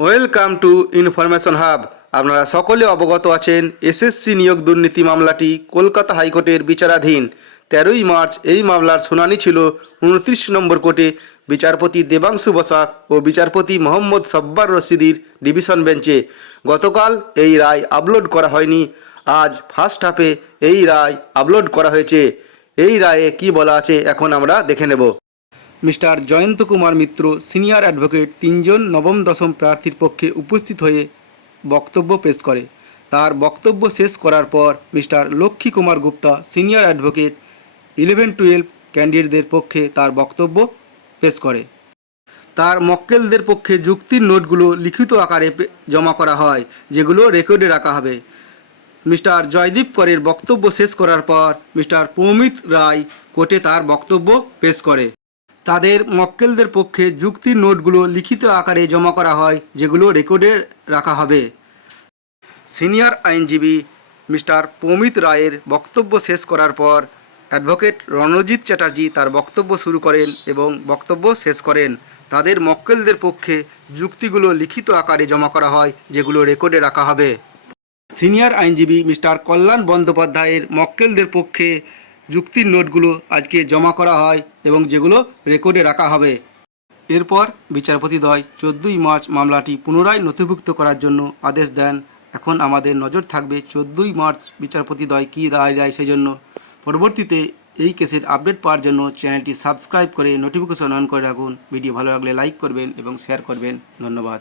Welcome to information hub আপনারা সকলে অবগত আছেন এসএসসি নিয়োগ দুর্নীতি মামলাটি কলকাতা হাইকোর্টের বিচারাধীন। তেরোই মার্চ এই মামলার শুনানি ছিল উনত্রিশ নম্বর কোর্টে। বিচারপতি দেবাংশু বসাক ও বিচারপতি মোহাম্মদ সব্বার রশিদির ডিভিশন বেঞ্চে। গতকাল এই রায় আপলোড করা হয়নি। আজ ফার্স্ট হাফে এই রায় আপলোড করা হয়েছে। এই রায়ে কি বলা আছে এখন আমরা দেখে নেব। Mister Jayanta Kumar Mitra, senior advocate, তিনজন নবম দশম প্রার্থীর পক্ষে উপস্থিত হয়ে বক্তব্য পেশ করে। তার বক্তব্য শেষ করার পর mister Lakshmi Kumar Gupta, senior advocate, eleven twelve ক্যান্ডিডেটদের পক্ষে তার বক্তব্য পেশ করে। তার মক্কেলদের পক্ষে যুক্তির নোটগুলো লিখিত আকারে জমা করা হয়, যেগুলো রেকর্ডে রাখা হবে। মিস্টার জয়দীপ করের বক্তব্য শেষ করার পর মিস্টার প্রমিত রায় কোর্টে তার বক্তব্য পেশ করে। তাদের মক্কেলদের পক্ষে যুক্তির নোটগুলো লিখিত আকারে জমা করা হয়, যেগুলো রেকর্ডে রাখা হবে। সিনিয়র আইনজীবী মিস্টার প্রমিত রায়ের বক্তব্য শেষ করার পর অ্যাডভোকেট রণজিৎ চ্যাটার্জি তার বক্তব্য শুরু করেন এবং বক্তব্য শেষ করেন। তাদের মক্কেলদের পক্ষে যুক্তিগুলো লিখিত আকারে জমা করা হয়, যেগুলো রেকর্ডে রাখা হবে। সিনিয়র আইনজীবী মিস্টার কল্যাণ বন্দ্যোপাধ্যায়ের মক্কেলদের পক্ষে যুক্তির নোটগুলো আজকে জমা করা হয় এবং যেগুলো রেকর্ডে রাখা হবে। এরপর বিচারপতি দ্বয় চোদ্দোই মার্চ মামলাটি পুনরায় নথিভুক্ত করার জন্য আদেশ দেন। এখন আমাদের নজর থাকবে চোদ্দোই মার্চ বিচারপতি দ্বয় কী রায় দেয় সেই জন্য পরবর্তীতে এই কেসের আপডেট পাওয়ার জন্য চ্যানেলটি সাবস্ক্রাইব করে নোটিফিকেশন অন করে রাখুন। ভিডিও ভালো লাগলে লাইক করবেন এবং শেয়ার করবেন। ধন্যবাদ।